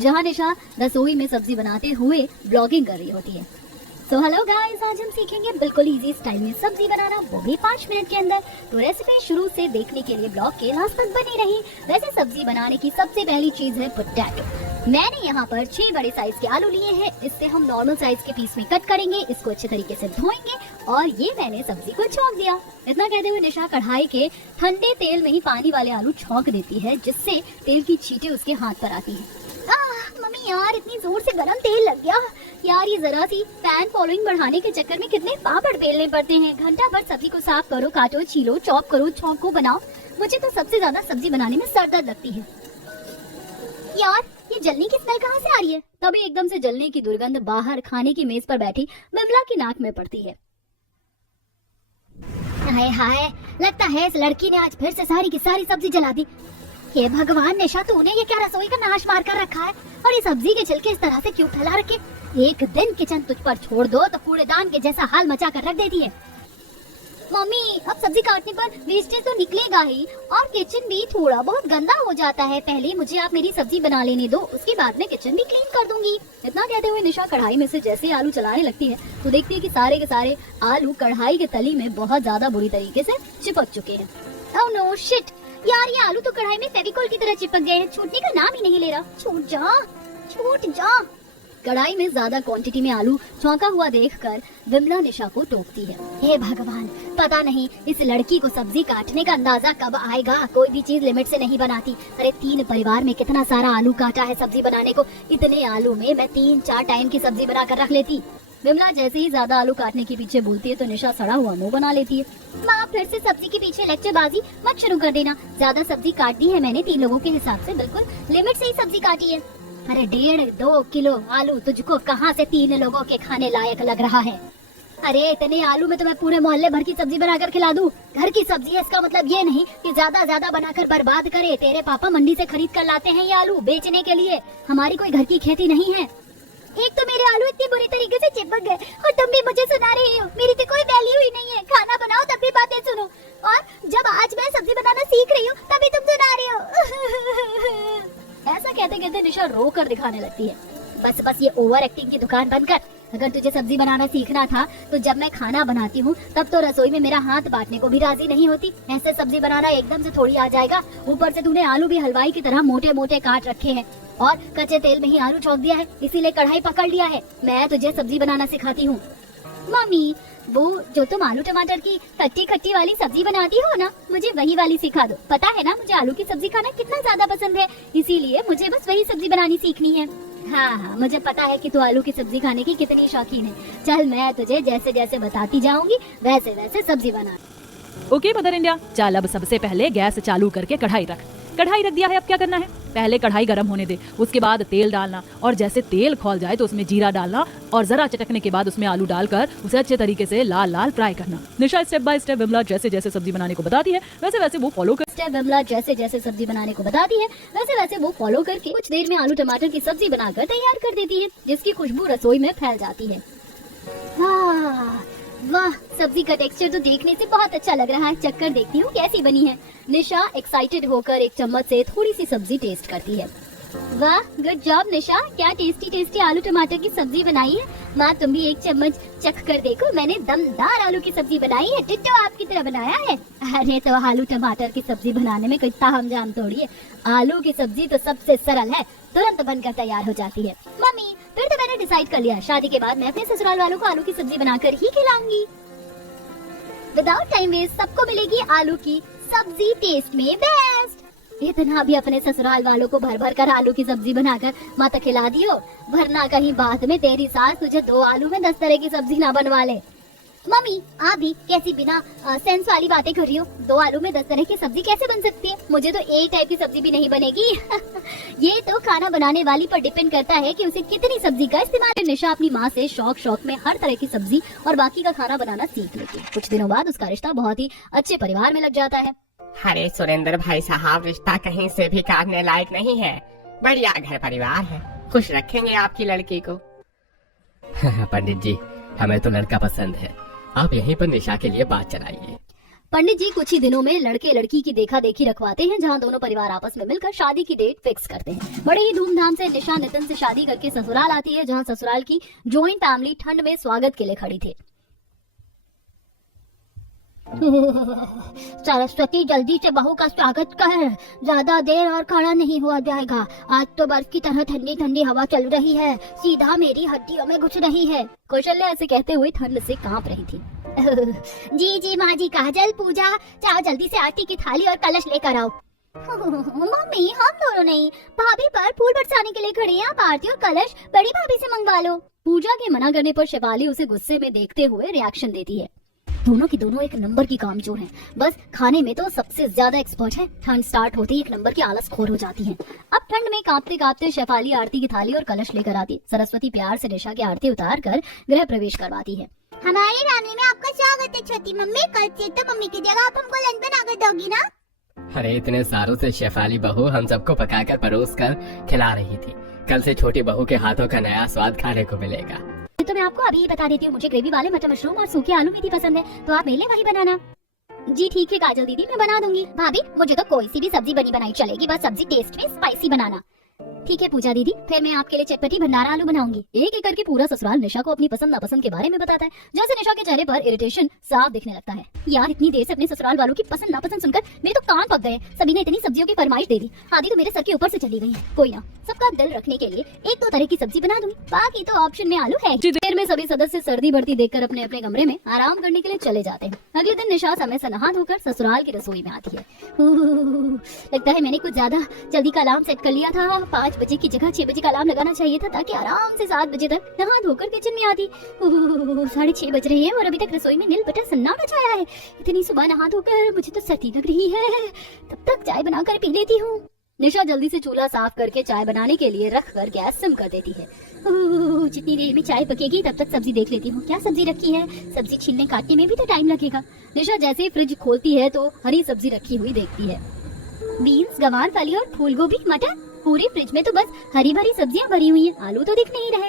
जहाँ निशा रसोई में सब्जी बनाते हुए ब्लॉगिंग कर रही होती है। तो हेलो गाइस, आज हम सीखेंगे बिल्कुल इजी स्टाइल में सब्जी बनाना, वो भी 5 मिनट के अंदर। तो रेसिपी शुरू से देखने के लिए ब्लॉग के लास्ट तक बनी रही। वैसे सब्जी बनाने की सबसे पहली चीज है पोटैटो। मैंने यहाँ पर 6 बड़े साइज के आलू लिए हैं। इससे हम नॉर्मल साइज के पीस में कट करेंगे। इसको अच्छे तरीके से धोएंगे और ये मैंने सब्जी को छौंक दिया। इतना कहते हुए निशा कढ़ाई के ठंडे तेल में ही पानी वाले आलू छौंक देती है, जिससे तेल की छींटे उसके हाथ पर आती है। मम्मी यार, इतनी जोर से गरम तेल लग गया यार। ये जरा सी फैन फॉलोइंग बढ़ाने के चक्कर में कितने पापड़ बेलने पड़ते हैं। घंटा भर सब्जी को साफ करो, काटो, छीलो, चॉप करो, छौंको, बनाओ। मुझे तो सबसे ज्यादा सब्जी बनाने में सर दर्द लगती है। यार, ये जलने की स्मेल कहाँ से आ रही है? तभी एकदम से जलने की दुर्गंध बाहर खाने की मेज पर बैठी बिमला की नाक में पड़ती है। हाय हाय, लगता है इस लड़की ने आज फिर से सारी की सारी सब्जी जला दी। हे भगवान निशा, तूने ये क्या रसोई का नाश मार कर रखा है? और ये सब्जी के छिलके इस तरह से क्यों फैला रखे? एक दिन किचन तुझ पर छोड़ दो तो कूड़ेदान के जैसा हाल मचा कर रख देती है। मम्मी, अब सब्जी काटने पर वेस्टेज तो निकलेगा ही और किचन भी थोड़ा बहुत गंदा हो जाता है। पहले मुझे आप मेरी सब्जी बना लेने दो, उसके बाद में किचन भी क्लीन कर दूंगी। इतना कहते हुए निशा कढ़ाई में से जैसे आलू चलाने लगती है तो देखती है कि सारे के सारे आलू कढ़ाई के तली में बहुत ज्यादा बुरी तरीके से चिपक चुके हैं। ओह नो शिट यार, ये आलू तो कढ़ाई में फेविकोल की तरह चिपक गए हैं। छूटने का नाम ही नहीं ले रहा। छूट जा, छूट जा। कढ़ाई में ज्यादा क्वांटिटी में आलू छौंका हुआ देखकर विमला निशा को टोकती है। हे भगवान, पता नहीं इस लड़की को सब्जी काटने का अंदाजा कब आएगा। कोई भी चीज लिमिट से नहीं बनाती। अरे 3 परिवार में कितना सारा आलू काटा है सब्जी बनाने को। इतने आलू में मैं 3-4 टाइम की सब्जी बना कर रख लेती। विमला जैसे ही ज्यादा आलू काटने के पीछे बोलती है तो निशा सड़ा हुआ मुंह बना लेती है। माँ, फिर से सब्जी के पीछे लेक्चरबाजी मत शुरू कर देना। ज्यादा सब्जी काट दी है मैंने 3 लोगों के हिसाब से, बिल्कुल लिमिट से ही सब्जी काटी है। अरे 1.5-2 किलो आलू तुझको कहाँ से 3 लोगों के खाने लायक लग रहा है? अरे इतने आलू में तो मैं पूरे मोहल्ले भर की सब्जी बनाकर खिला दूं। घर की सब्जी है, इसका मतलब ये नहीं कि ज्यादा बनाकर बर्बाद करे। तेरे पापा मंडी से खरीद कर लाते हैं ये आलू बेचने के लिए। हमारी कोई घर की खेती नहीं है। एक तो मेरे आलू इतनी बुरी तरीके से चिपक गए और तुम भी मुझे सुना रही हो। मेरी तो कोई वैल्यू ही नहीं है। खाना बनाओ तब भी बातें सुनो, और जब आज मैं सब्जी बनाना सीख रही हूँ तभी तुम सुना रही हो। ऐसा कहते कहते निशा रो कर दिखाने लगती है। बस ये ओवर एक्टिंग की दुकान बंद कर। अगर तुझे सब्जी बनाना सीखना था तो जब मैं खाना बनाती हूँ तब तो रसोई में मेरा हाथ बांटने को भी राजी नहीं होती। ऐसे सब्जी बनाना एकदम से थोड़ी आ जाएगा। ऊपर से तूने आलू भी हलवाई की तरह मोटे मोटे काट रखे हैं और कच्चे तेल में ही आलू छौंक दिया है, इसीलिए कढ़ाई पकड़ लिया है। मैं तुझे सब्जी बनाना सिखाती हूँ। मम्मी, वो जो तुम आलू टमाटर की खट्टी खट्टी वाली सब्जी बनाती हो ना, मुझे वही वाली सिखा दो। पता है ना मुझे आलू की सब्जी खाना कितना ज्यादा पसंद है, इसीलिए मुझे बस वही सब्जी बनानी सीखनी है। हाँ, मुझे पता है कि तू आलू की सब्जी खाने की कितनी शौकीन है। चल, मैं तुझे जैसे जैसे बताती जाऊंगी वैसे वैसे सब्जी बना। ओके मदर इंडिया, चल अब सबसे पहले गैस चालू करके कढ़ाई रख दिया है। अब क्या करना है? पहले कढ़ाई गर्म होने दे, उसके बाद तेल डालना और जैसे तेल खौल जाए तो उसमें जीरा डालना और जरा चटकने के बाद उसमें आलू डालकर उसे अच्छे तरीके से लाल लाल फ्राई करना। निशा स्टेप बाय स्टेप विमला जैसे जैसे सब्जी बनाने को बताती है वैसे वैसे वो फॉलो कर विमला जैसे जैसे सब्जी बनाने को बताती है वैसे वैसे वो फॉलो करके कुछ देर में आलू टमाटर की सब्जी बनाकर तैयार कर देती है, जिसकी खुशबू रसोई में फैल जाती है। वाह, सब्जी का टेक्सचर तो देखने से बहुत अच्छा लग रहा है। चक्कर देखती हूँ कैसी बनी है। निशा एक्साइटेड होकर एक चम्मच से थोड़ी सी सब्जी टेस्ट करती है। वाह, गुड जॉब निशा, क्या टेस्टी टेस्टी आलू टमाटर की सब्जी बनाई है। माँ, तुम भी एक चम्मच चख कर देखो, मैंने दमदार आलू की सब्जी बनाई है, डिट्टो आपकी तरह बनाया है। अरे तो आलू टमाटर की सब्जी बनाने में कोई तामझाम थोड़ी है। आलू की सब्जी तो सबसे सरल है, तुरंत बनकर तैयार हो जाती है। मम्मी, फिर तो मैंने डिसाइड कर लिया, शादी के बाद मैं अपने ससुराल वालों को आलू की सब्जी बनाकर ही खिलाऊंगी। विदाउट टाइम वेस्ट सबको मिलेगी आलू की सब्जी, टेस्ट में बेस्ट। इतना भी अपने ससुराल वालों को भर भर कर आलू की सब्जी बनाकर मत खिला दियो, वरना कहीं बाद में तेरी सास तुझे 2 आलू में 10 तरह की सब्जी ना बनवा ले। मम्मी, आप भी कैसी बिना सेंस वाली बातें कर रही हो। 2 आलू में 10 तरह की सब्जी कैसे बन सकती है? मुझे तो एक टाइप की सब्जी भी नहीं बनेगी। ये तो खाना बनाने वाली पर डिपेंड करता है कि उसे कितनी सब्जी का इस्तेमाल। निशा अपनी माँ से शौक में हर तरह की सब्जी और बाकी का खाना बनाना सीख लेती है। कुछ दिनों बाद उसका रिश्ता बहुत ही अच्छे परिवार में लग जाता है। अरे सुरेंद्र भाई साहब, रिश्ता कहीं से भी काटने लायक नहीं है। बढ़िया घर परिवार है, खुश रखेंगे आपकी लड़की को। पंडित जी, हमें तो लड़का पसंद है, आप यहीं पर निशा के लिए बात चलाइए। पंडित जी कुछ ही दिनों में लड़के लड़की की देखा देखी रखवाते हैं, जहां दोनों परिवार आपस में मिलकर शादी की डेट फिक्स करते हैं। बड़े ही धूमधाम से निशा नितिन से शादी करके ससुराल आती है, जहां ससुराल की जॉइंट फैमिली ठंड में स्वागत के लिए खड़ी थी। सरस्वती जल्दी से बहू का स्वागत कर, ज्यादा देर और खड़ा नहीं हुआ जाएगा। आज तो बर्फ की तरह ठंडी ठंडी हवा चल रही है, सीधा मेरी हड्डियों में घुस रही है। कौशल्या ऐसे कहते हुए ठंड से कांप रही थी। जी जी माँ जी, काजल पूजा, जाओ जल्दी से आरती की थाली और कलश लेकर आओ। मम्मी हम दोनों नहीं, भाभी पर फूल बरसाने के लिए खड़े हैं, आप आरती और कलश बड़ी भाभी से मंगवा लो। पूजा के मना करने पर शेफाली उसे गुस्से में देखते हुए रिएक्शन देती है। दोनों की दोनों एक नंबर की कामचोर हैं, बस खाने में तो सबसे ज्यादा एक्सपर्ट है। ठंड स्टार्ट होते ही एक नंबर की आलस खोर हो जाती हैं। अब ठंड में कांपते कांपते शेफाली आरती की थाली और कलश लेकर आती। सरस्वती प्यार से निशा की आरती उतार कर गृह प्रवेश करवाती है। हमारी फैमिली में आपका स्वागत है छोटी मम्मी। कल से तो मम्मी की जगह आप हमको लंच बना कर दोगी ना? अरे इतने सालों से शेफाली बहू हम सबको पकाकर परोस कर खिला रही थी। कल से छोटी बहू के हाथों का नया स्वाद खाने को मिलेगा। तो मैं आपको अभी ही बता देती हूँ, मुझे ग्रेवी वाले मटर मशरूम और सूखे आलू मेथी पसंद है, तो आप मेरे लिए वही बनाना। जी ठीक है काजल दीदी, मैं बना दूंगी। भाभी मुझे तो कोई सी भी सब्जी बनी बनाई चलेगी, बस सब्जी टेस्ट में स्पाइसी बनाना। ठीक है पूजा दीदी, फिर मैं आपके लिए चटपटी भंडारा आलू बनाऊंगी। एक एक करके पूरा ससुराल निशा को अपनी पसंद नापसंद के बारे में बताता है, जैसे निशा के चेहरे पर इरिटेशन साफ दिखने लगता है। यार इतनी देर से अपने ससुराल वालों की पसंद नापसंद सुनकर मेरे तो कान पक गए। सभी ने इतनी सब्जियों की फरमाइश दे दी, आधी तो मेरे सर के ऊपर से चली गई है। कोई ना, सबका दिल रखने के लिए एक दो तरह की सब्जी बना दूंगी, बाकी तो ऑप्शन में आलू है। देर में सभी सदस्य सर्दी बढ़ती देखकर अपने अपने कमरे में आराम करने के लिए चले जाते हैं। अगले दिन निशा समय से नहा धोकर ससुराल की रसोई में आती है। लगता है मैंने कुछ ज्यादा जल्दी का अलार्म सेट कर लिया था। 5 बजे की जगह 6 बजे का अलार्म लगाना चाहिए था, ताकि आराम से 7 बजे तक नहा धोकर किचन में आती। 6:30 बज रहे हैं और अभी तक रसोई में नील बटा सन्नाटा छाया है। इतनी सुबह नहा धोकर मुझे तो सर्दी लग रही है, तब तक चाय बनाकर पी लेती हूँ। निशा जल्दी से चूल्हा साफ करके चाय बनाने के लिए रख कर गैस सिम कर देती है। जितनी देर में चाय पकेगी तब तक सब्जी देख लेती हूँ, क्या सब्जी रखी है। सब्जी छीलने काटने में भी तो टाइम लगेगा। निशा जैसे ही फ्रिज खोलती है तो हरी सब्जी रखी हुई देखती है। बीन्स, गवार फली और फूल गोभी, मटर, पूरी फ्रिज में तो बस हरी भरी सब्जियां भरी हुई हैं, आलू तो दिख नहीं रहे।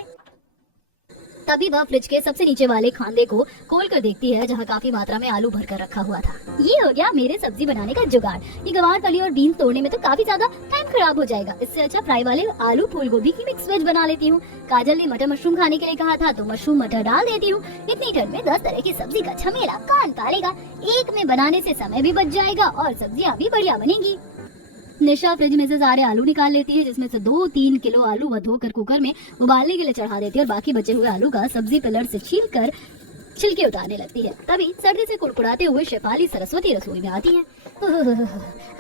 तभी वह फ्रिज के सबसे नीचे वाले खाने को खोल कर देखती है, जहाँ काफी मात्रा में आलू भरकर रखा हुआ था। ये हो गया मेरे सब्जी बनाने का जुगाड़। ये गवार फली और बीन्स तोड़ने में तो काफी ज्यादा टाइम खराब हो जाएगा, इससे अच्छा फ्राई वाले आलू फूल गोभी की मिक्स वेज बना लेती हूँ। काजल ने मटर मशरूम खाने के लिए कहा था, तो मशरूम मटर डाल देती हूँ। इतनी ठंड में 10 तरह की सब्जी का झमेला कान कालेगा। एक में बनाने से समय भी बच जाएगा और सब्जियां भी बढ़िया बनेंगी। निशा फ्रिज में से सारे आलू निकाल लेती है, जिसमें से 2-3 किलो आलू वह धोकर कुकर में उबालने के लिए चढ़ा देती है और बाकी बचे हुए आलू का सब्जी पिलर से छीलकर छिलके उतारने लगती है। तभी सर्दी से कुड़कुड़ाते हुए शेफाली सरस्वती रसोई में आती है।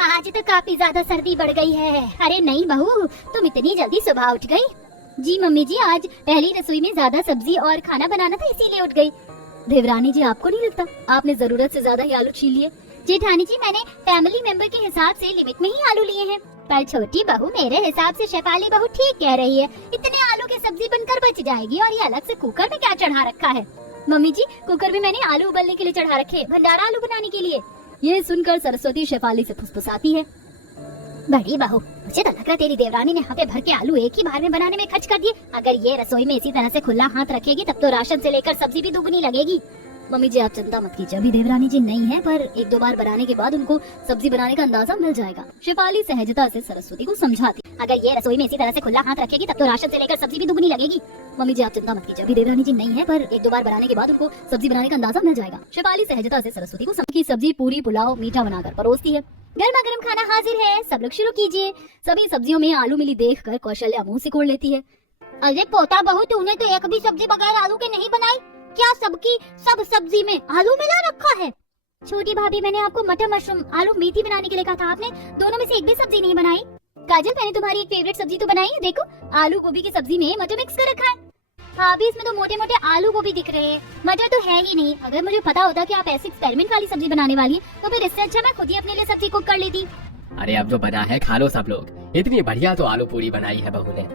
आज तो काफी ज्यादा सर्दी बढ़ गई है। अरे नहीं बहू, तुम इतनी जल्दी सुबह उठ गई? जी मम्मी जी, आज पहली रसोई में ज्यादा सब्जी और खाना बनाना था, इसीलिए उठ गई। देवरानी जी, आपको नहीं लगता आपने जरूरत से ज्यादा ही आलू छील लिए? जेठानी जी, मैंने फैमिली मेंबर के हिसाब से लिमिट में ही आलू लिए हैं। पर छोटी बहू, मेरे हिसाब से शेफाली बहू ठीक कह रही है। इतने आलू की सब्जी बनकर बच जाएगी, और ये अलग से कुकर में क्या चढ़ा रखा है? मम्मी जी, कुकर में मैंने आलू उबलने के लिए चढ़ा रखे, भंडारा आलू बनाने के लिए। ये सुनकर सरस्वती शेफाली से फुसफुसाती है। बड़ी बहू, मुझे तो लग रहा तेरी देवरानी ने हफ्ते भर के आलू एक ही बार में बनाने में खर्च कर दिए। अगर ये रसोई में इसी तरह से खुला हाथ रखेगी तब तो राशन से लेकर सब्जी भी दुगनी लगेगी। मम्मी जी, आप चिंता मत कीजिए, अभी देवरानी जी नहीं है, पर 1-2 बार बनाने के बाद उनको सब्जी बनाने का अंदाजा मिल जाएगा। शेफाली सहजता से सरस्वती को समझाती। अगर ये रसोई में इसी तरह से खुला हाथ रखेगी तब तो राशन से लेकर सब्जी भी दुगनी लगेगी। मम्मी जी, आप चिंता मत कीजिए, अभी देवरानी जी नहीं है, पर 1-2 बार बनाने के बाद उनको सब्जी बनाने का अंदाजा मिल जाएगा। शेफाली सहजता से सरस्वती को की सब्जी, पूरी, पुलाव, मीठा बनाकर परोसती है। गर्मा गर्म खाना हाजिर है, सब लोग शुरू कीजिए। सभी सब्जियों में आलू मिली देखकर कौशल्या मुंह सिकोड़ लेती है। अरे पोता बहू, तूने तो एक भी सब्जी बगैर आलू के नहीं बनाई। क्या सबकी सब सब्जी में आलू मिला रखा है? छोटी भाभी, मैंने आपको मटर मशरूम आलू मेथी बनाने के लिए कहा था, आपने दोनों में से एक भी सब्जी नहीं बनाई। काजल, मैंने तुम्हारी एक फेवरेट सब्जी तो बनाई है, देखो आलू गोभी की सब्जी में मटर मिक्स कर रखा है। भाभी, इसमें तो मोटे मोटे आलू गोभी दिख रहे हैं, मटर तो है ही नहीं। अगर मुझे पता होता कि आप ऐसी एक्सपेरिमेंट वाली सब्जी बनाने वाली है, तो फिर इससे अच्छा मैं खुद ही अपने लिए सब्जी कुक कर लेती। अरे अब जो बना है खा लो सब लोग। इतनी बढ़िया तो आलू पूरी बनाई है बहू ने।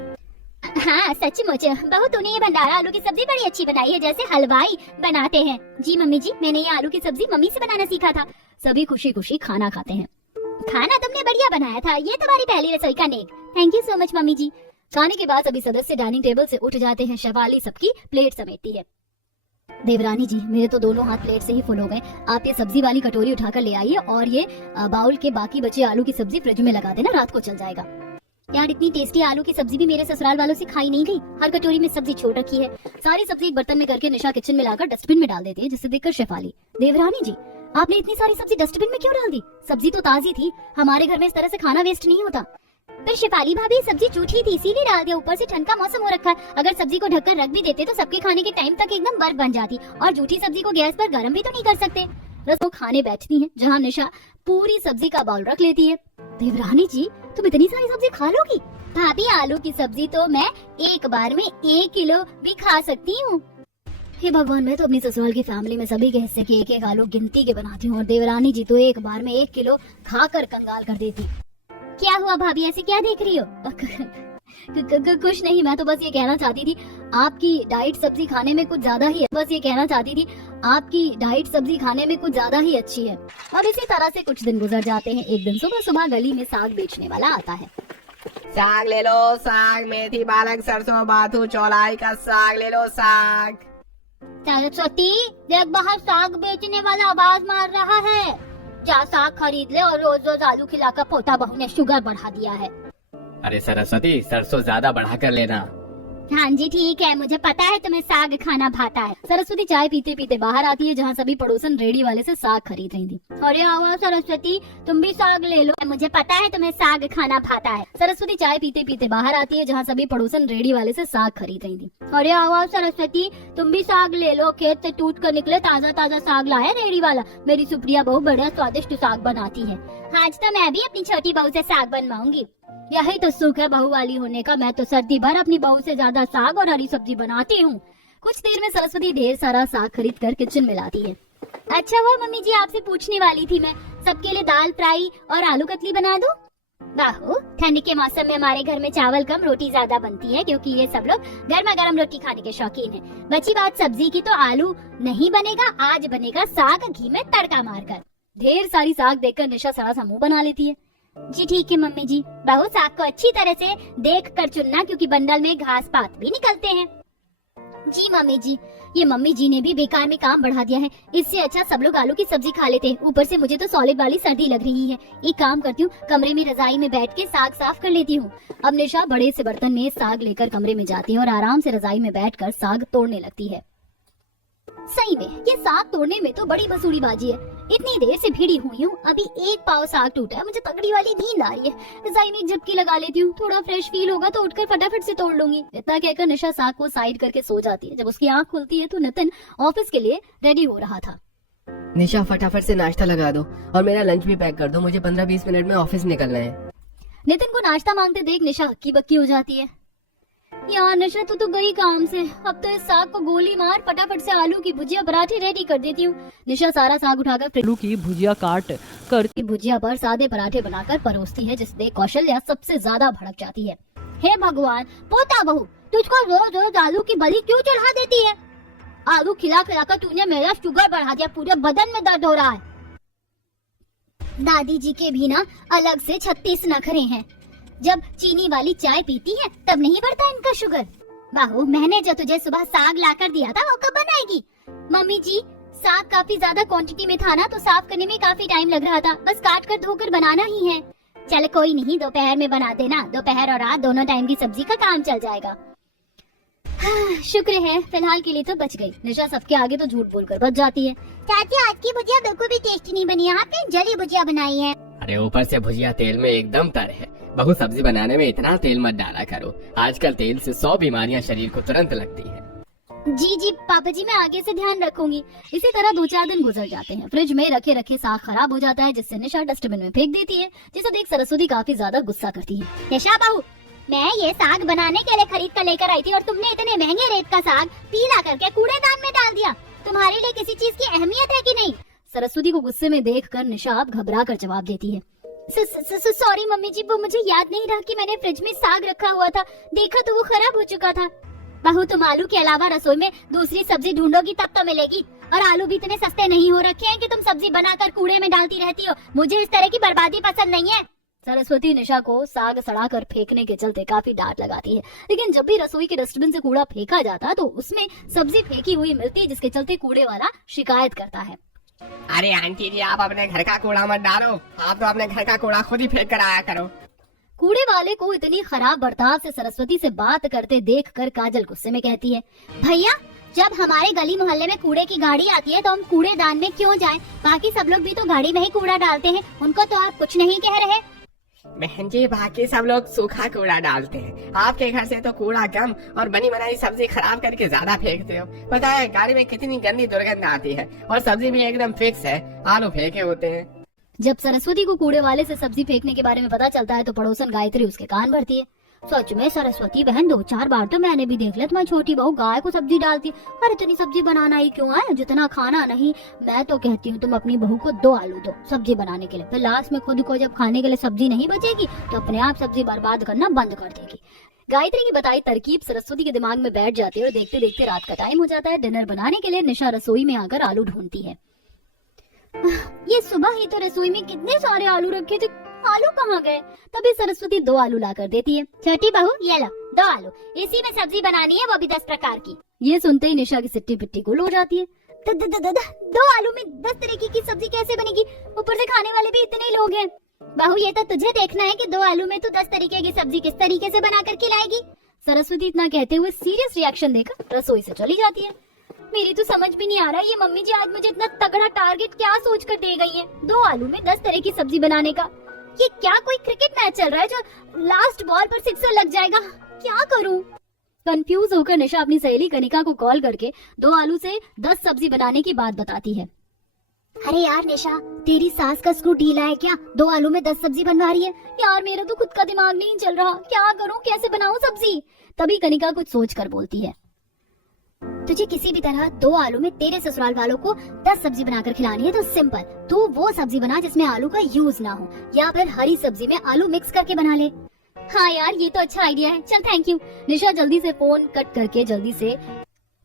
हाँ सचमुच बहू, तूने ये भंडारा आलू की सब्जी बड़ी अच्छी बनाई है, जैसे हलवाई बनाते हैं। जी मम्मी जी, मैंने ये आलू की सब्जी मम्मी से बनाना सीखा था। सभी खुशी खुशी खाना खाते हैं। खाना तुमने बढ़िया बनाया था, ये तुम्हारी पहली रसोई का नेक। थैंक यू सो मच मम्मी जी। खाने के बाद सभी सदस्य डाइनिंग टेबल से उठ जाते हैं। शेफाली सबकी प्लेट समेटती है। देवरानी जी, मेरे तो दोनों हाथ प्लेट से ही फुल हो गए। आप ये सब्जी वाली कटोरी उठाकर ले आइए और ये बाउल के बाकी बचे आलू की सब्जी फ्रिज में लगा देना, रात को चल जाएगा। यार इतनी टेस्टी आलू की सब्जी भी मेरे ससुराल वालों से खाई नहीं गई। हर कटोरी में सब्जी छोड़ रखी है। सारी सब्जी एक बर्तन में करके निशा किचन में लाकर डस्टबिन में डाल देती है, जिसे देखकर शेफाली, देवरानी जी आपने इतनी सारी सब्जी डस्टबिन में क्यों डाल दी? सब्जी तो ताजी थी, हमारे घर में इस तरह से खाना वेस्ट नहीं होता। पर शेफाली भाभी सब्जी जूठी थी इसीलिए डाल दिया, ऊपर से ठंड का मौसम हो रखा है। अगर सब्जी को ढककर रख भी देते तो सबके खाने के टाइम तक एकदम बर्फ बन जाती, और जूठी सब्जी को गैस पर गर्म भी तो नहीं कर सकते। रसो खाने बैठती हैं, जहाँ निशा पूरी सब्जी का बाउल रख लेती है। देवरानी जी तुम इतनी सारी सब्जी खा लोगी? भाभी आलू की सब्जी तो मैं एक बार में 1 किलो भी खा सकती हूँ। हे भगवान, मैं तो अपनी ससुराल की फैमिली में सभी के हिस्से के एक आलू गिनती के बनाती हूँ और देवरानी जी तो एक बार में 1 किलो खाकर कंगाल कर देती। क्या हुआ भाभी, ऐसे क्या देख रही हो? कुछ नहीं, मैं तो बस ये कहना चाहती थी आपकी डाइट सब्जी खाने में कुछ ज्यादा ही अच्छी है। और इसी तरह से कुछ दिन गुजर जाते हैं। एक दिन सुबह सुबह गली में साग बेचने वाला आता है। साग ले लो, साग, मेथी, पालक, सरसों, बाथू, चौलाई का साग ले लो, साग। सरस्वती देख, बाहर साग बेचने वाला आवाज मार रहा है। जा साग खरीद ले, और रोज रोज आलू खिलाकर पोता बहू ने शुगर बढ़ा दिया है। अरे सरस्वती, सरसों ज्यादा बढ़ा कर लेना। हाँ जी ठीक है, मुझे पता है तुम्हें साग खाना भाता है। सरस्वती चाय पीते पीते बाहर आती है, जहाँ सभी पड़ोसन रेडी वाले से साग खरीद रही थी। अरे आओ सरस्वती, तुम भी साग ले लो, मुझे पता है तुम्हें साग खाना भाता है। सरस्वती चाय पीते पीते बाहर आती है, जहाँ सभी पड़ोसन रेडी वाले से साग खरीद रही थी। अरे आओ सरस्वती, तुम भी साग ले लो, खेत से टूट कर निकले ताजा ताजा साग लाया रेडी वाला। मेरी सुप्रिया बहू बड़ा स्वादिष्ट साग बनाती है। आज तो मैं भी अपनी छोटी बहू से साग बनवाऊंगी। यही तो सुख है बहू वाली होने का। मैं तो सर्दी भर अपनी बहू से ज्यादा साग और हरी सब्जी बनाती हूँ। कुछ देर में सरस्वती ढेर सारा साग खरीद कर किचन में लाती है। अच्छा हुआ मम्मी जी, आपसे पूछने वाली थी मैं, सबके लिए दाल फ्राई और आलू कतली बना दूं? बाहू, ठंड के मौसम में हमारे घर में चावल कम रोटी ज्यादा बनती है, क्योंकि ये सब लोग गर्मा गर्म रोटी खाने के शौकीन हैं। बची बात सब्जी की, तो आलू नहीं बनेगा, आज बनेगा साग घी में तड़का मारकर। ढेर सारी साग देखकर निशा सारा सा मुंह बना लेती है। जी ठीक है मम्मी जी। बहू साग को अच्छी तरह से देख कर चुनना, क्योंकि बंडल में घास पात भी निकलते हैं। जी मम्मी जी। ये मम्मी जी ने भी बेकार में काम बढ़ा दिया है। इससे अच्छा सब लोग आलू की सब्जी खा लेते हैं। ऊपर से मुझे तो सॉलिड वाली सर्दी लग रही है। एक काम करती हूँ, कमरे में रजाई में बैठ के साग साफ कर लेती हूँ। अब निशा बड़े से बर्तन में साग लेकर कमरे में जाती है और आराम से रजाई में बैठकर साग तोड़ने लगती है। सही में ये साग तोड़ने में तो बड़ी बसूड़ी बाजी है। इतनी देर से भिड़ी हुई हूँ, अभी एक पाव साग टूटा है। मुझे तगड़ी वाली नींद आ रही है। रजाई में एक झपकी लगा लेती हूँ, थोड़ा फ्रेश फील होगा तो उठकर फटाफट से तोड़ लूंगी। इतना कहकर निशा साग को साइड करके सो जाती है। जब उसकी आंख खुलती है तो नितिन ऑफिस के लिए रेडी हो रहा था। निशा फटाफट से नाश्ता लगा दो और मेरा लंच भी पैक कर दो, मुझे 15-20 मिनट में ऑफिस निकलना है। नितिन को नाश्ता मांगते देख निशा हक्की बक्की हो जाती है। यार निशा तू तो गई काम से, अब तो इस साग को गोली मार, फटाफट से आलू की भुजिया पराठे रेडी कर देती हूँ। निशा सारा साग उठाकर आलू की भुजिया काट कर भुजिया पर सादे पराठे बनाकर परोसती है, जिससे कौशल्या सबसे ज्यादा भड़क जाती है। हे भगवान, पोता बहू तुझको रोज रोज आलू की बलि क्यों चढ़ा देती है? आलू खिला खिलाकर तूने मेरा शुगर बढ़ा दिया, पूरे बदन में दर्द हो रहा है। दादी जी के भी ना अलग से 36 नखरे हैं। जब चीनी वाली चाय पीती है तब नहीं बढ़ता इनका शुगर। बाहू, मैंने जो तुझे सुबह साग लाकर दिया था वो कब बनाएगी? मम्मी जी, साग काफी ज्यादा क्वांटिटी में था ना, तो साफ करने में काफी टाइम लग रहा था। बस काट कर धोकर बनाना ही है। चल कोई नहीं, दोपहर में बना देना। दोपहर और रात दोनों टाइम की सब्जी का काम चल जाएगा। हाँ, शुक्र है फिलहाल के लिए तो बच गई। निशा सबके आगे तो झूठ बोलकर बच जाती है। चाची, आज की भुजिया बिल्कुल भी टेस्टी नहीं बनी, आपने जली भुजिया बनाई है। अरे ऊपर से भुजिया तेल में एकदम तर है। बहू, सब्जी बनाने में इतना तेल मत डाला करो, आजकल तेल से 100 बीमारियां शरीर को तुरंत लगती है। जी जी पापा जी, मैं आगे से ध्यान रखूंगी। इसी तरह 2-4 दिन गुजर जाते हैं। फ्रिज में रखे रखे साग खराब हो जाता है, जिससे निशा डस्टबिन में फेंक देती है, जिसे देख सरस्वती काफी ज्यादा गुस्सा करती है। निशा बहू, मैं ये साग बनाने के लिए खरीद कर लेकर आई थी और तुमने इतने महंगे रेट का साग पीला करके कूड़ेदान में डाल दिया। तुम्हारे लिए किसी चीज की अहमियत है कि नहीं? सरस्वती को गुस्से में देखकर निशा अब घबरा कर जवाब देती है। सॉरी मम्मी जी, वो मुझे याद नहीं रहा कि मैंने फ्रिज में साग रखा हुआ था। देखा तो वो खराब हो चुका था। बहू, तुम आलू के अलावा रसोई में दूसरी सब्जी ढूंढोगी तब तो मिलेगी। और आलू भी इतने सस्ते नहीं हो रखे हैं कि तुम सब्जी बनाकर कूड़े में डालती रहती हो। मुझे इस तरह की बर्बादी पसंद नहीं है। सरस्वती निशा को साग सड़ा कर फेंकने के चलते काफी डांट लगाती है, लेकिन जब भी रसोई के डस्टबिन से कूड़ा फेंका जाता तो उसमें सब्जी फेंकी हुई मिलती है, जिसके चलते कूड़े वाला शिकायत करता है। अरे आंटी जी, आप अपने घर का कूड़ा मत डालो, आप तो अपने घर का कूड़ा खुद ही फेंक कर आया करो। कूड़े वाले को इतनी खराब बर्ताव से सरस्वती से बात करते देखकर काजल गुस्से में कहती है, भैया जब हमारे गली मोहल्ले में कूड़े की गाड़ी आती है तो हम कूड़ेदान में क्यों जाएं? बाकी सब लोग भी तो गाड़ी में ही कूड़ा डालते हैं, उनको तो आप कुछ नहीं कह रहे। बहन जी, बाकी सब लोग सूखा कूड़ा डालते हैं, आपके घर से तो कूड़ा कम और बनी बनाई सब्जी खराब करके ज्यादा फेंकते हो। पता है गाड़ी में कितनी गंदी दुर्गंध आती है, और सब्जी भी एकदम फिक्स है, आलू फेंके होते हैं। जब सरस्वती को कूड़े वाले से सब्जी फेंकने के बारे में पता चलता है तो पड़ोसन गायत्री उसके कान भरती है। सच में सरस्वती बहन, 2-4 बार तो मैंने भी देख लिया तुम्हारी छोटी बहू गाय को सब्जी डालती, और इतनी सब्जी बनाना ही क्यों है, जितना खाना नहीं। मैं तो कहती हूँ तुम अपनी बहू को 2 आलू दो सब्जी बनाने के लिए, फिर लास्ट में खुद को जब खाने के लिए सब्जी नहीं बचेगी तो अपने आप सब्जी बर्बाद करना बंद कर देगी। गायत्री की बताई तरकीब सरस्वती के दिमाग में बैठ जाती है और देखते देखते रात का टाइम हो जाता है। डिनर बनाने के लिए निशा रसोई में आकर आलू ढूंढती है। ये सुबह ही तो रसोई में कितने सारे आलू रखे थे, आलू कहाँ गए? तभी सरस्वती 2 आलू ला कर देती है। छोटी बहू ये लो 2 आलू, इसी में सब्जी बनानी है, वो भी 10 प्रकार की। ये सुनते ही निशा की सिट्टी पिट्टी गुल हो जाती है। 2 आलू में 10 तरीके की सब्जी कैसे बनेगी? ऊपर से खाने वाले भी इतने लोग हैं। बहू ये तो तुझे देखना है कि 2 आलू में तू 10 तरीके की सब्जी किस तरीके से बना कर खिलाएगी। सरस्वती इतना कहते हुए सीरियस रिएक्शन देकर रसोई से चली जाती है। मेरी तो समझ भी नहीं आ रहा है ये मम्मी जी आज मुझे इतना तगड़ा टारगेट क्या सोच कर दे गई हैं? 2 आलू में 10 तरह की सब्जी बनाने का। ये क्या कोई क्रिकेट मैच चल रहा है जो लास्ट बॉल पर 6 लग जाएगा? क्या करूं? कंफ्यूज होकर निशा अपनी सहेली कनिका को कॉल करके 2 आलू से 10 सब्जी बनाने की बात बताती है। अरे यार निशा, तेरी सास का स्क्रू ढीला है क्या? 2 आलू में 10 सब्जी बनवा रही है। यार मेरा तो खुद का दिमाग नहीं चल रहा, क्या करूं, कैसे बनाऊं सब्जी? तभी कनिका कुछ सोच कर बोलती है, तुझे किसी भी तरह 2 आलू में तेरे ससुराल वालों को 10 सब्जी बनाकर खिलानी है तो सिंपल, तू वो सब्जी बना जिसमें आलू का यूज ना हो, या फिर हरी सब्जी में आलू मिक्स करके बना ले। हाँ यार ये तो अच्छा आइडिया है, चल थैंक यू। निशा जल्दी से फोन कट करके जल्दी से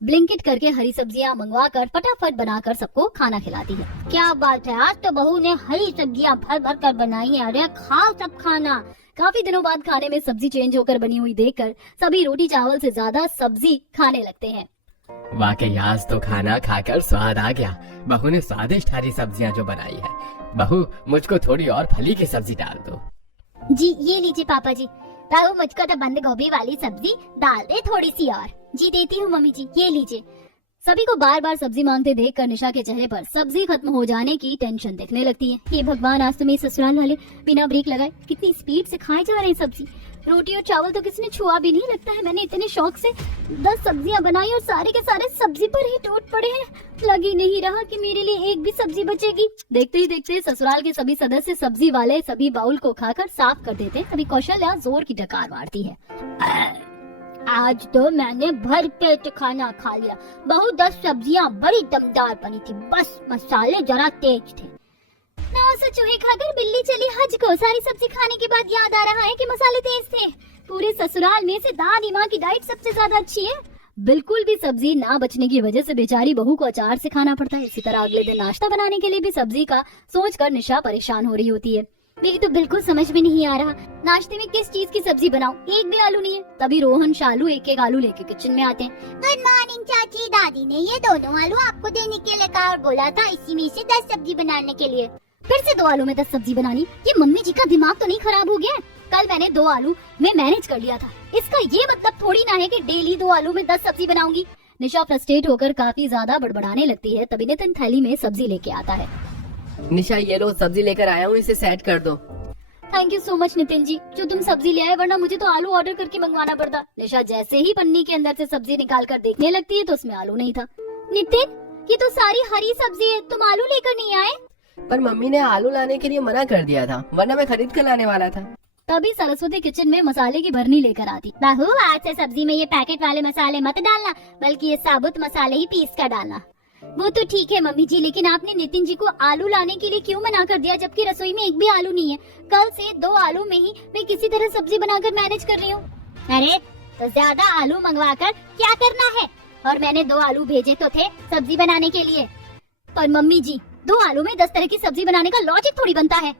ब्लिंकिट करके हरी सब्जियां मंगवा कर फटाफट बनाकर सबको खाना खिलाती है। क्या बात है, आज तो बहू ने हरी सब्जियां भर भर कर बनाई है। अरे खाओ सब खाना। काफी दिनों बाद खाने में सब्जी चेंज होकर बनी हुई देखकर सभी रोटी चावल से ज्यादा सब्जी खाने लगते हैं। वाकई आज तो खाना खाकर स्वाद आ गया। बहू ने स्वादिष्ट हरी सब्जियां जो बनाई है। बहू मुझको थोड़ी और फली की सब्जी डाल दो। जी ये लीजिए पापा जी। बहू मुझको तो बंद गोभी वाली सब्जी डाल दे थोड़ी सी और। जी देती हूँ मम्मी जी, ये लीजिए। सभी को बार बार सब्जी मांगते देखकर निशा के चेहरे पर सब्जी खत्म हो जाने की टेंशन दिखने लगती है। ये भगवान, आज तो मेरे ससुराल वाले बिना ब्रेक लगाए कितनी स्पीड से खाए जा रहे हैं सब्जी। रोटी और चावल तो किसी ने छुआ भी नहीं, लगता है मैंने इतने शौक से 10 सब्जियां बनाई और सारे के सारे सब्जी पर ही टूट पड़े हैं। लग ही नहीं रहा कि मेरे लिए एक भी सब्जी बचेगी। देखते ही देखते ससुराल के सभी सदस्य सब्जी वाले सभी बाउल को खाकर साफ कर देते हैं। तभी कौशल्या जोर की डकार मारती है। आज तो मैंने भर पेट खाना खा लिया। बहू 10 सब्जियां बड़ी दमदार बनी थी, बस मसाले जरा तेज थे। ना से चूहे खाकर बिल्ली चली हज को। सारी सब्जी खाने के बाद याद आ रहा है कि मसाले तेज थे। पूरे ससुराल में से दादी माँ की डाइट सबसे ज्यादा अच्छी है। बिल्कुल भी सब्जी ना बचने की वजह से बेचारी बहू को अचार से खाना पड़ता है। इसी तरह अगले दिन नाश्ता बनाने के लिए भी सब्जी का सोचकर निशा परेशान हो रही होती है। मेरी तो बिल्कुल समझ में नहीं आ रहा नाश्ते में किस चीज की सब्जी बनाऊं, एक भी आलू नहीं है। तभी रोहन शालू एक एक आलू लेके किचन में आते हैं। गुड मॉर्निंग चाची। दादी ने ये दोनों आलू आपको देने के लिए कहा और बोला था इसी में से 10 सब्जी बनाने के लिए। फिर से 2 आलू में 10 सब्जी बनानी? ये मम्मी जी का दिमाग तो नहीं खराब हो गया? कल मैंने 2 आलू में मैनेज कर लिया था, इसका ये मतलब थोड़ी ना है कि डेली 2 आलू में 10 सब्जी बनाऊंगी। निशा फ्रस्ट्रेट होकर काफी ज्यादा बड़बड़ाने लगती है। तभी नितिन थैली में सब्जी लेके आता है। निशा ये लो सब्जी लेकर आया हूँ, इसे सेट कर दो। Thank you so much Nitin ji, जो तुम सब्जी ले आए, वरना मुझे तो आलू ऑर्डर करके मंगवाना पड़ता। निशा जैसे ही पन्नी के अंदर से सब्जी निकाल कर देखने लगती है तो उसमें आलू नहीं था। नितिन ये तो सारी हरी सब्जी है, तुम आलू लेकर नहीं आए? पर मम्मी ने आलू लाने के लिए मना कर दिया था, वरना मैं खरीद कर लाने वाला था। तभी सरस्वती किचन में मसाले की भरनी लेकर आती। बहू आज से सब्जी में ये पैकेट वाले मसाले मत डालना, बल्कि ये साबुत मसाले ही पीस कर डालना। वो तो ठीक है मम्मी जी, लेकिन आपने नितिन जी को आलू लाने के लिए क्यों मना कर दिया, जबकि रसोई में एक भी आलू नहीं है? कल से 2 आलू में ही मैं किसी तरह सब्जी बनाकर मैनेज कर रही हूँ। अरे तो ज्यादा आलू मंगवा कर क्या करना है? और मैंने 2 आलू भेजे तो थे सब्जी बनाने के लिए। पर मम्मी जी 2 आलू में 10 तरह की सब्जी बनाने का लॉजिक थोड़ी बनता है।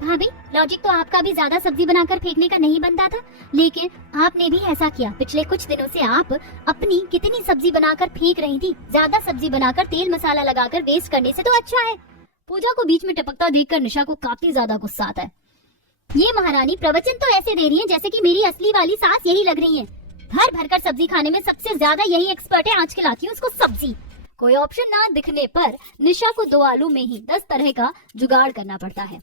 भाभी, लॉजिक तो आपका भी ज्यादा सब्जी बनाकर फेंकने का नहीं बनता था, लेकिन आपने भी ऐसा किया। पिछले कुछ दिनों से आप अपनी कितनी सब्जी बनाकर फेंक रही थी। ज्यादा सब्जी बनाकर तेल मसाला लगाकर वेस्ट करने से तो अच्छा है। पूजा को बीच में टपकता देखकर निशा को काफी ज्यादा गुस्सा आता है। ये महारानी प्रवचन तो ऐसे दे रही है जैसे कि मेरी असली वाली सास यही लग रही है। भर भर कर सब्जी खाने में सबसे ज्यादा यही एक्सपर्ट है। आजकल आती है उसको सब्जी। कोई ऑप्शन ना दिखने पर निशा को 2 आलू में ही 10 तरह का जुगाड़ करना पड़ता है।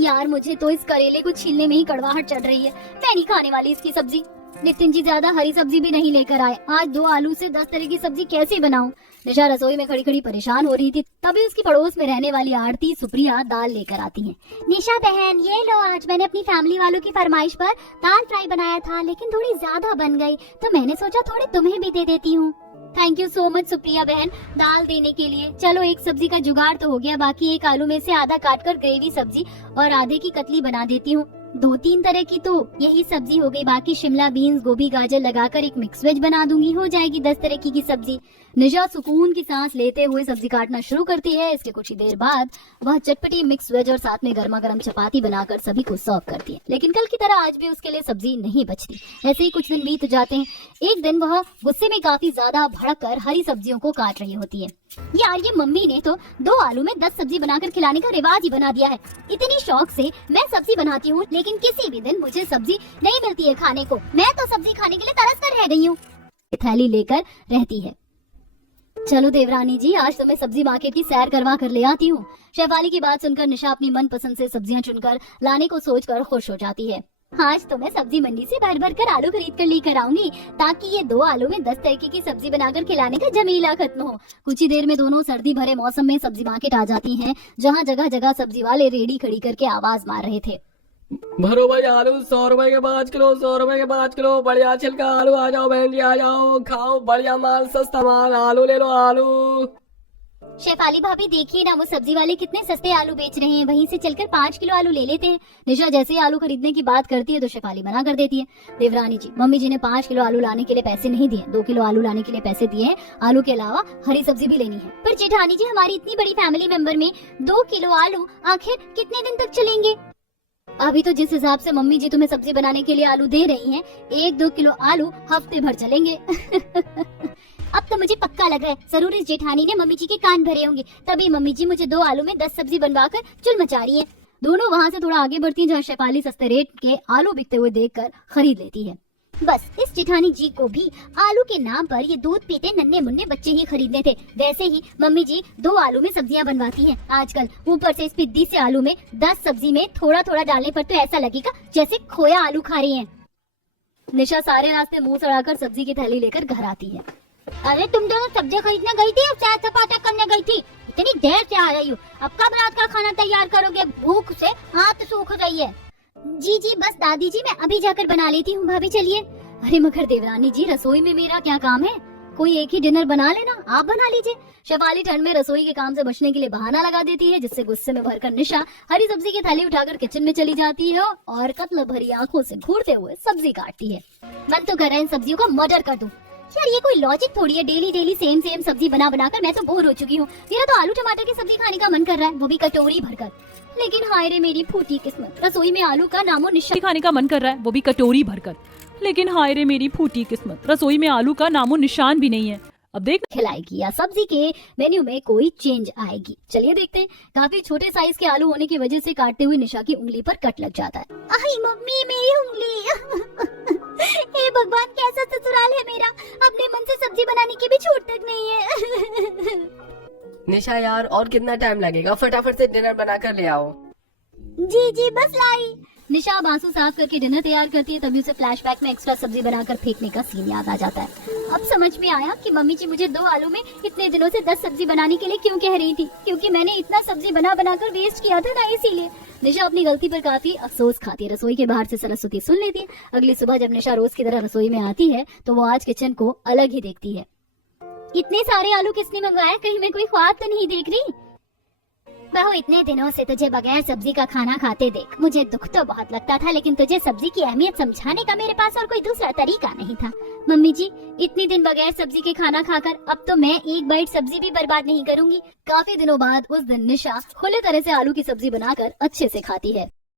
यार, मुझे तो इस करेले को छीलने में ही कड़वाहट चढ़ रही है। मैं नहीं खाने वाली इसकी सब्जी। नितिन जी ज्यादा हरी सब्जी भी नहीं लेकर आए। आज 2 आलू से 10 तरह की सब्जी कैसे बनाऊं? निशा रसोई में खड़ी खड़ी परेशान हो रही थी। तभी उसकी पड़ोस में रहने वाली आरती सुप्रिया दाल लेकर आती हैं। निशा बहन, ये लो, आज मैंने अपनी फैमिली वालों की फरमाइश पर दाल फ्राई बनाया था, लेकिन थोड़ी ज्यादा बन गई, तो मैंने सोचा थोड़ी तुम्हें भी दे देती हूँ। Thank you so much Supriya बहन दाल देने के लिए। चलो, एक सब्जी का जुगाड़ तो हो गया। बाकी एक आलू में से आधा काटकर ग्रेवी सब्जी और आधे की कतली बना देती हूँ। 2-3 तरह की तो यही सब्जी हो गई। बाकी शिमला बीन्स, गोभी, गाजर लगाकर एक मिक्स वेज बना दूंगी। हो जाएगी 10 तरह की सब्जी। निशा सुकून की सांस लेते हुए सब्जी काटना शुरू करती है। इसके कुछ ही देर बाद वह चटपटी मिक्स वेज और साथ में गर्मा गर्म चपाती बनाकर सभी को सर्व करती है। लेकिन कल की तरह आज भी उसके लिए सब्जी नहीं बचती। ऐसे ही कुछ दिन बीत जाते हैं। एक दिन वह गुस्से में काफी ज्यादा भड़क कर हरी सब्जियों को काट रही होती है। यार, ये मम्मी ने तो 2 आलू में 10 सब्जी बनाकर खिलाने का रिवाज ही बना दिया है। इतनी शौक से मैं सब्जी बनाती हूँ, लेकिन किसी भी दिन मुझे सब्जी नहीं मिलती है खाने को। मैं तो सब्जी खाने के लिए तरस कर रह गई हूँ। थैली लेकर रहती है। चलो देवरानी जी, आज तो मैं सब्जी मार्केट की सैर करवा कर ले आती हूँ। शेफाली की बात सुनकर निशा अपनी मनपसंद से सब्जियां चुनकर लाने को सोचकर खुश हो जाती है। आज तो मैं सब्जी मंडी से भर भर कर आलू खरीद कर लेकर आऊंगी, ताकि ये 2 आलू में 10 तरह की सब्जी बनाकर खिलाने का झमेला खत्म हो। कुछ ही देर में दोनों सर्दी भरे मौसम में सब्जी मार्केट आ जाती हैं, जहाँ जगह जगह सब्जी वाले रेडी खड़ी करके आवाज मार रहे थे। भरो भाई आलू 100 रुपए के 5 किलो, 100 रुपए के 5 किलो, बढ़िया छिलका आलू। आ जाओ बहन जी, आ जाओ, खाओ बढ़िया माल, सस्ता माल। आलू ले लो, आलू। शेफाली भाभी, देखिए ना, वो सब्जी वाले कितने सस्ते आलू बेच रहे हैं। वहीं से चलकर 5 किलो आलू ले लेते हैं। निशा जैसे ही आलू खरीदने की बात करती है तो शेफाली मना कर देती है। देवरानी जी, मम्मी जी ने 5 किलो आलू लाने के लिए पैसे नहीं दिए, 2 किलो आलू लाने के लिए पैसे दिए हैं। आलू के अलावा हरी सब्जी भी लेनी है। पर जेठानी जी, हमारी इतनी बड़ी फैमिली मेंबर में 2 किलो आलू आखिर कितने दिन तक चलेंगे? अभी तो जिस हिसाब से मम्मी जी तुम्हें सब्जी बनाने के लिए आलू दे रही हैं, 1-2 किलो आलू हफ्ते भर चलेंगे। अब तो मुझे पक्का लग रहा है जरूर इस जेठानी ने मम्मी जी के कान भरे होंगे, तभी मम्मी जी मुझे 2 आलू में 10 सब्जी बनवाकर चुल मचा रही है। दोनों वहाँ से थोड़ा आगे बढ़ती हैं, जहाँ शेफाली सस्ते रेट के आलू बिकते हुए देखकर खरीद लेती है। बस इस जेठानी जी को भी आलू के नाम पर ये दूध पीते नन्हे मुन्ने बच्चे ही खरीदने थे। वैसे ही मम्मी जी 2 आलू में सब्जियां बनवाती हैं आजकल। ऊपर से इस पिद्दी से आलू में 10 सब्जी में थोड़ा थोड़ा डालने पर तो ऐसा लगेगा जैसे खोया आलू खा रही हैं। निशा सारे रास्ते मुंह सड़ाकर सब्जी की थैली लेकर घर आती है। अरे, तुम दोनों सब्जी खरीदने गई थी और सैर सपाटा करने गई थी? इतनी देर से आ रही हो, अब कब रात का खाना तैयार करोगे? भूख से हाथ सूख रही है। जी बस दादी जी, मैं अभी जाकर बना लेती हूँ। भाभी चलिए। अरे मगर देवरानी जी, रसोई में मेरा क्या काम है? कोई एक ही डिनर बना लेना, आप बना लीजिए। शेफाली ठंड में रसोई के काम से बचने के लिए बहाना लगा देती है, जिससे गुस्से में भरकर निशा हरी सब्जी की थैली उठाकर किचन में चली जाती है और कत्ल भरी आंखों से घूरते हुए सब्जी काटती है। मन तो कर रहा है इन सब्जियों का मर्डर कर दूं। यार, ये कोई लॉजिक थोड़ी है, डेली सेम सब्जी बना बनाकर मैं तो बोर हो चुकी हूँ। मेरा तो आलू टमाटर की सब्जी खाने का मन कर रहा है, वो भी कटोरी भरकर। लेकिन हाय रे मेरी फूटी किस्मत, रसोई में आलू का नामो निशान खाने का मन कर रहा है, वो भी कटोरी भरकर। लेकिन हाय रे मेरी फूटी किस्मत, रसोई में आलू का नामो निशान भी नहीं है। अब देख खिलाएगी या सब्जी के मेन्यू में कोई चेंज आएगी। चलिए देखते हैं। काफी छोटे साइज के आलू होने की वजह से काटते हुए निशा की उंगली पर कट लग जाता है। आई मम्मी, मेरी उंगली। हे भगवान, कैसा ससुराल है मेरा, अपने मन से सब्जी बनाने की भी छूट तक नहीं है। निशा यार, और कितना टाइम लगेगा? फटाफट से डिनर बनाकर ले आओ। जी बस लाई। निशा बांसु साफ करके डिनर तैयार करती है, तभी उसे फ्लैशबैक में एक्स्ट्रा सब्जी बनाकर फेंकने का सीन याद आ जाता है। अब समझ में आया कि मम्मी जी मुझे 2 आलू में इतने दिनों से 10 सब्जी बनाने के लिए क्यों कह रही थी, क्योंकि मैंने इतना सब्जी बनाकर वेस्ट किया था ना, इसीलिए। निशा अपनी गलती पर काफी अफसोस खाती है। रसोई के बाहर से सरस्वती सुन लेती है। अगली सुबह जब निशा रोज की तरह रसोई में आती है तो वो आज किचन को अलग ही देखती है। इतने सारे आलू किसने मंगवाए? कहीं मैं कोई ख्वाब तो नहीं देख रही? बहू, इतने दिनों से तुझे बगैर सब्जी का खाना खाते देख मुझे दुख तो बहुत लगता था, लेकिन तुझे सब्जी की अहमियत समझाने का मेरे पास और कोई दूसरा तरीका नहीं था। मम्मी जी, इतनी दिन बगैर सब्जी के खाना खाकर अब तो मैं एक बाइट सब्जी भी बर्बाद नहीं करूंगी। काफी दिनों बाद उस दिन निशा खुले तरह से आलू की सब्जी बनाकर अच्छे से खाती है।